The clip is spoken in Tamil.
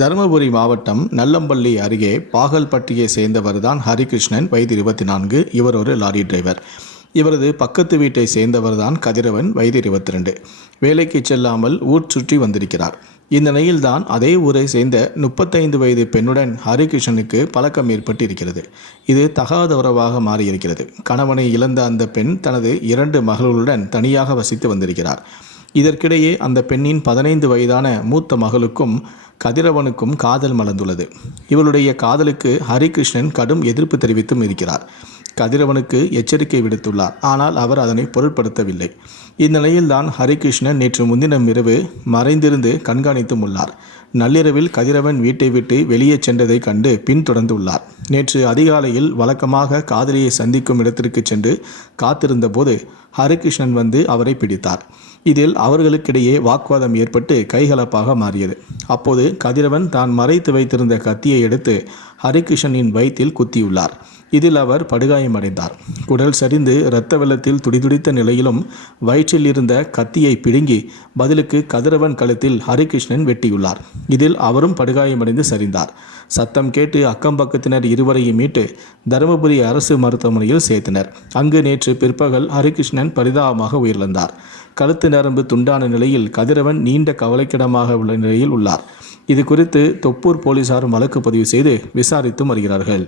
தருமபுரி மாவட்டம் நல்லம்பள்ளி அருகே பாகல்பட்டியை சேர்ந்தவர்தான் ஹரிகிருஷ்ணன் வயது இருபத்தி நான்கு இவர் ஒரு லாரி டிரைவர். இவரது பக்கத்து வீட்டை சேர்ந்தவர்தான் கதிரவன் வயது இருபத்தி ரெண்டு வேலைக்கு செல்லாமல் ஊர் சுற்றி வந்திருக்கிறார். இந்த நிலையில்தான் அதே ஊரை சேர்ந்த முப்பத்தைந்து வயது பெண்ணுடன் ஹரிகிருஷ்ணனுக்கு பழக்கம் ஏற்பட்டு இருக்கிறது இது தகாத உறவாக மாறியிருக்கிறது. கணவனை இழந்த அந்த பெண் தனது இரண்டு மகளுடன் தனியாக வசித்து வந்திருக்கிறார். இதற்கிடையே அந்த பெண்ணின் பதினைந்து வயதான மூத்த மகளுக்கும் கதிரவனுக்கும் காதல் மலர்ந்துள்ளது. இவளுடைய காதலுக்கு ஹரிகிருஷ்ணன் கடும் எதிர்ப்பு தெரிவித்தும் இருக்கிறார். கதிரவனுக்கு எச்சரிக்கை விடுத்துள்ளார். ஆனால் அவர் அதனை பொருட்படுத்தவில்லை. இந்நிலையில்தான் ஹரிகிருஷ்ணன் நேற்று முன்தினம் இரவு மறைந்திருந்து கண்காணித்தும் உள்ளார். நள்ளிரவில் கதிரவன் வீட்டை விட்டு வெளியே சென்றதை கண்டு பின்தொடர்ந்துள்ளார். நேற்று அதிகாலையில் வழக்கமாக காதலியை சந்திக்கும் இடத்திற்கு சென்று காத்திருந்தபோது ஹரிகிருஷ்ணன் வந்து அவரை பிடித்தார். இதில் அவர்களுக்கிடையே வாக்குவாதம் ஏற்பட்டு கைகலப்பாக மாறியது. அப்போது கதிரவன் தான் மறைத்து வைத்திருந்த கத்தியை எடுத்து ஹரிகிருஷ்ணனின் வயிற்றில் குத்தியுள்ளார். இதில் அவர் படுகாயமடைந்தார். குடல் சரிந்து இரத்த வெள்ளத்தில் துடிதுடித்த நிலையிலும் வயிற்றில் இருந்த கத்தியை பிடுங்கி பதிலுக்கு கதிரவன் கழுத்தில் ஹரிகிருஷ்ணன் வெட்டியுள்ளார். இதில் அவரும் படுகாயமடைந்து சரிந்தார். சத்தம் கேட்டு அக்கம் பக்கத்தினர் இருவரையும் மீட்டு தருமபுரி அரசு மருத்துவமனையில் சேர்த்தனர். அங்கு நேற்று பிற்பகல் ஹரிகிருஷ்ணன் பரிதாபமாக உயிரிழந்தார். கழுத்து நரம்பு துண்டான நிலையில் கதிரவன் நீண்ட கவலைக்கிடமாக உள்ள நிலையில் உள்ளார். இது குறித்து தொப்பூர் போலீசாரும் வழக்கு பதிவு செய்து விசாரித்து வருகிறார்கள்.